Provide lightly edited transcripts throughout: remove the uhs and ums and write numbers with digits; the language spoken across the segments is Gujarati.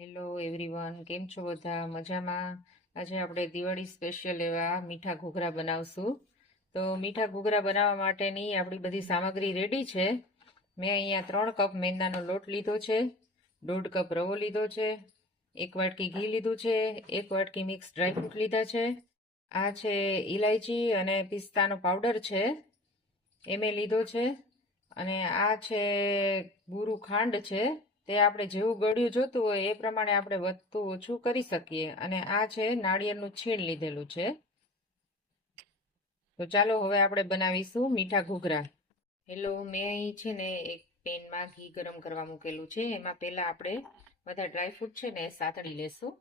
હેલો એવરીવન, કેમ છો બધા? મજામાં? આજે આપણે દિવાળી સ્પેશિયલ એવા મીઠા ઘૂઘરા બનાવશું. તો મીઠા ઘૂઘરા બનાવવા માટેની આપણી બધી સામગ્રી રેડી છે. મેં અહીંયા 3 કપ મેંદાનો લોટ લીધો છે, 1.5 કપ રવો લીધો છે, 1 વાટકી ઘી લીધું છે, 1 વાટકી મિક્સ ડ્રાયફ્રૂટ લીધા છે. આ છે ઇલાયચી અને પિસ્તાનો પાવડર છે, એ મેં લીધો છે. અને આ છે બુરું ખાંડ છે. તે આપણે જેવું ગળ્યું જોતું હોય એ પ્રમાણે આપણે વધતું ઓછું કરી શકીએ. અને આ છે નાળિયેરનું છીણ લીધેલું છે. તો ચાલો હવે આપણે બનાવીશું મીઠા ઘૂઘરા. હેલો, મેં અહીં છે ને એક પેનમાં ઘી ગરમ કરવા મૂકેલું છે. એમાં પહેલા આપણે બધા ડ્રાયફ્રૂટ છે ને સાતળી લેશું.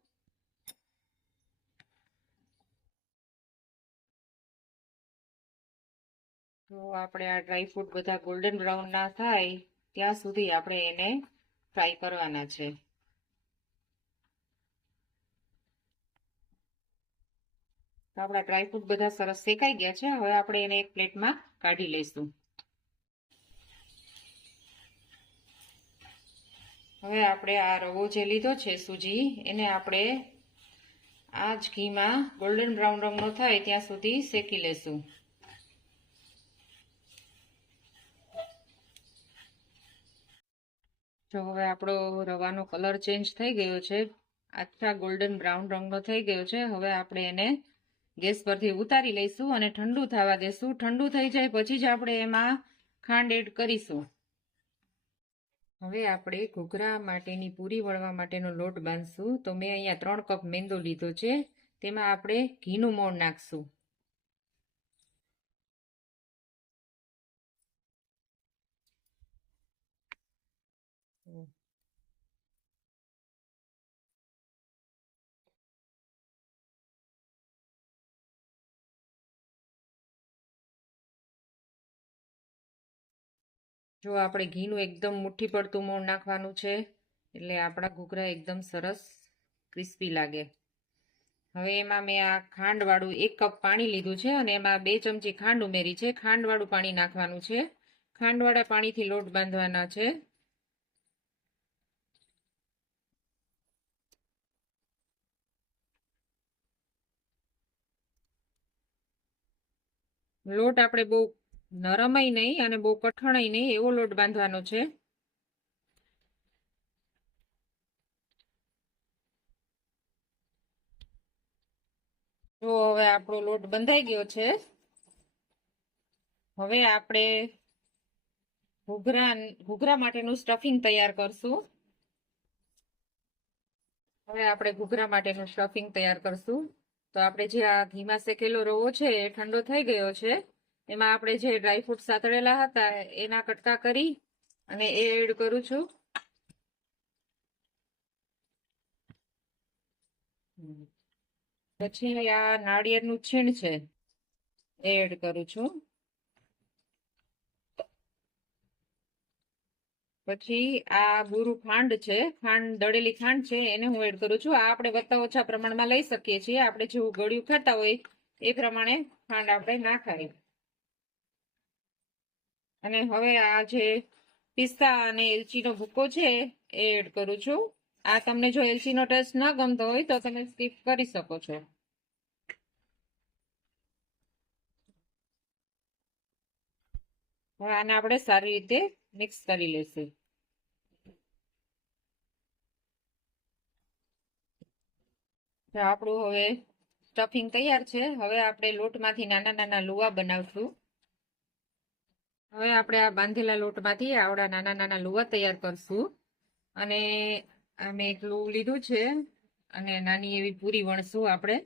તો આપણે આ ડ્રાયફ્રૂટ બધા ગોલ્ડન બ્રાઉન ના થાય ત્યાં સુધી આપણે એને ફ્રાય કરવાના છે. તો આપણા ડ્રાયફ્રૂટ બધા સરસ શેકાઈ ગયા છે. હવે આપણે એને એક પ્લેટમાં કાઢી લઈશું. હવે આપણે આ રવો જે લીધો છે સૂજી, એને આપણે આ જ ઘીમાં ગોલ્ડન બ્રાઉન રંગનો થાય ત્યાં સુધી શેકી લેશું. જો હવે આપણો રવાનો કલર ચેન્જ થઈ ગયો છે, આછા ગોલ્ડન બ્રાઉન રંગનો થઈ ગયો છે. હવે આપણે એને ગેસ પરથી ઉતારી લઈશું અને ઠંડુ થવા દેશું. ઠંડુ થઈ જાય પછી જ આપણે એમાં ખાંડ એડ કરીશું. હવે આપણે ઘૂઘરા માટેની પૂરી વળવા માટેનો લોટ બાંધશું. તો મેં અહીંયા 3 કપ મેંદો લીધો છે, તેમાં આપણે ઘીનું મોણ નાખશું. જો આપણે ઘીનું એકદમ મુઠ્ઠી પડતું મોણ નાખવાનું છે, એટલે આપણા ઘૂઘરા એકદમ સરસ ક્રિસ્પી લાગે. હવે એમાં મેં આ ખાંડવાળું 1 કપ પાણી લીધું છે અને એમાં 2 ચમચી ખાંડ ઉમેરી છે. ખાંડવાળું પાણી નાખવાનું છે. ખાંડવાળા પાણીથી લોટ બાંધવાના છે. લોટ આપણે બહુ નરમય નહીં અને બહુ કઠણય નહીં, એવો લોટ બાંધવાનો છે. તો હવે આપણો લોટ બંધાઈ ગયો છે. હવે આપણે ઘૂઘરા માટેનું સ્ટફિંગ તૈયાર કરશું. હવે આપણે ઘૂઘરા માટેનું સ્ટફિંગ તૈયાર કરશું. તો આપણે જે આ ઘીમાં શેકેલો રવો છે એ ઠંડો થઈ ગયો છે. એમાં આપણે જે ડ્રાયફ્રૂટ સાતળેલા હતા એના કટકા કરી અને એ એડ કરું છું. પછી આ નાળિયેરનું છીણ છે એ એડ કરું છું. પછી આ બુરું ખાંડ છે, દળેલી ખાંડ છે, એને હું એડ કરું છું. આ આપણે વધતા ઓછા પ્રમાણમાં લઈ શકીએ છીએ. આપણે જેવું ગળ્યું ખાતા હોય એ પ્રમાણે ખાંડ આપણે નાખાય. અને હવે આ જે પિસ્તા અને એલચીનો ભૂકો છે એ એડ કરું છું. આ તમને જો એલચીનો ટેસ્ટ ન ગમતો હોય તો તમે સ્કીપ કરી શકો છો. હવે આને આપણે સારી રીતે મિક્સ કરી લઈશું. આપણું હવે સ્ટફિંગ તૈયાર છે. હવે આપણે લોટમાંથી નાના નાના લુવા બનાવશું. હવે આપણે આ બાંધેલા લોટમાંથી આવડા નાના નાના લુવા તૈયાર કરશું. અને મેં એક લું લીધું છે અને નાની એવી પૂરી વણશું આપણે.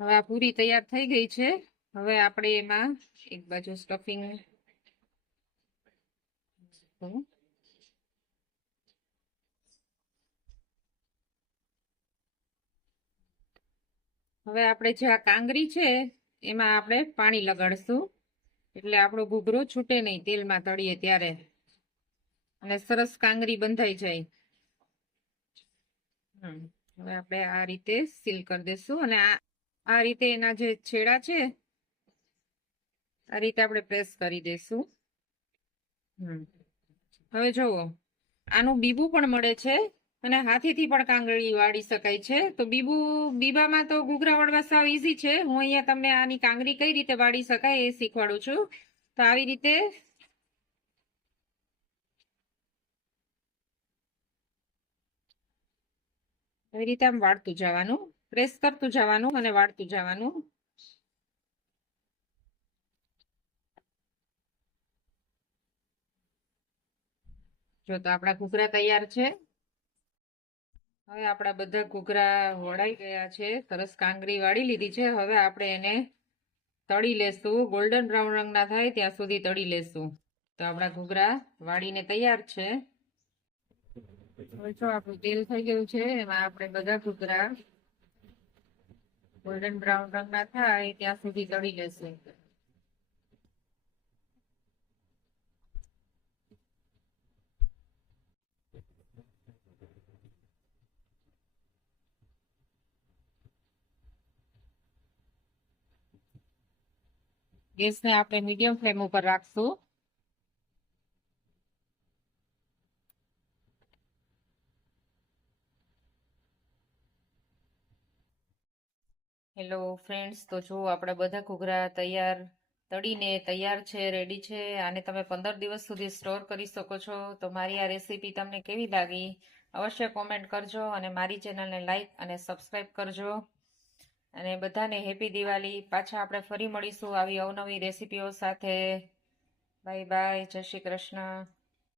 હવે આ પૂરી તૈયાર થઈ ગઈ છે. હવે આપણે એમાં એક બાજુ સ્ટફિંગ હવે આપણે જે આ કાંગરી છે એમાં આપણે પાણી લગાડશું, એટલે આપણો ઘૂઘરો છૂટે નહીં તેલમાં તળીએ ત્યારે, અને સરસ કાંગરી બંધાઈ જાય. હવે આપણે આ રીતે સીલ કરી દઈશું અને આ રીતે એના જે છેડા છે આ રીતે આપણે પ્રેસ કરી દઈશું. હવે જુઓ, આનું બીબું પણ મળે છે અને હાથેથી પણ કાંગળી વાળી શકાય છે. તો બીબામાં તો ઘૂઘરા વળવા સાવ ઈઝી છે. હું અહીંયા તમને આની કાંગળી કઈ રીતે વાળી શકાય એ શીખવાડું છું. તો આવી રીતે આમ વાળતું જવાનું, પ્રેસ કરતું જવાનું અને વાળતું જવાનું. જો તો આપણા ઘૂઘરા તૈયાર છે. હવે આપણા બધા ઘૂઘરા વળાઈ ગયા છે, સરસ કાંગરી વાળી લીધી છે. હવે આપણે એને તળી લેશું, ગોલ્ડન બ્રાઉન રંગના થાય ત્યાં સુધી તળી લેશું. તો આપણા ઘૂઘરા વાળીને તૈયાર છે. હવે જો આપણું તેલ થઈ ગયું છે, એમાં આપણે બધા ઘૂઘરા ગોલ્ડન બ્રાઉન રંગના થાય ત્યાં સુધી તળી લેશું. ગેસને આપણે મીડિયમ ફ્લેમ ઉપર રાખશું. હેલો ફ્રેન્ડ્સ, તો જો આપણા બધા ઘૂઘરા તળીને તૈયાર છે, રેડી છે. આને તમે 15 દિવસ સુધી સ્ટોર કરી શકો છો. તો મારી આ રેસીપી તમને કેવી લાગી અવશ્ય કોમેન્ટ કરજો અને મારી ચેનલને લાઈક અને સબસ્ક્રાઈબ કરજો. અને બધાને હેપી દિવાળી. પાછા આપણે ફરી મળીશું આવી અવનવી રેસીપીઓ સાથે. બાય બાય, જય શ્રી કૃષ્ણ.